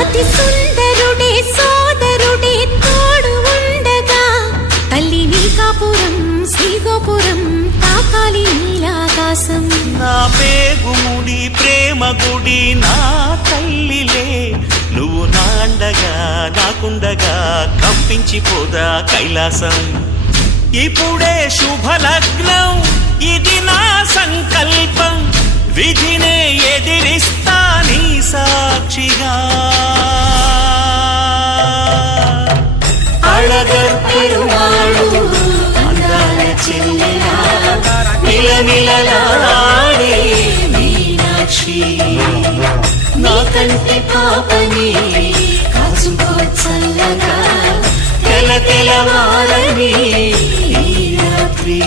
అతి సుందరుడే సోదరుడే తోడు ఉండగా తల్లి నీ కాపురం శ్రీగోపురం తాకాలి నీలాకాశం. నా పేగుముడి ప్రేమ గుడి నా తల్లిలే, నువ్వు నా అండగా నాకుండగా కంపించిపోదా కైలాసం. ఇప్పుడే శుభలగ్నం ఇది నా సంకల్పం, విధినే ఎదిరిస్తా నీ సాక్షిగా. అళగర్ పెరుమాళు అందాల చెల్లెలా నిలనిలలాడే మీనాక్షి, నీ కంటి పాపని కాచుకో చల్లగా తెల తెలవారని ఈ రాత్రి.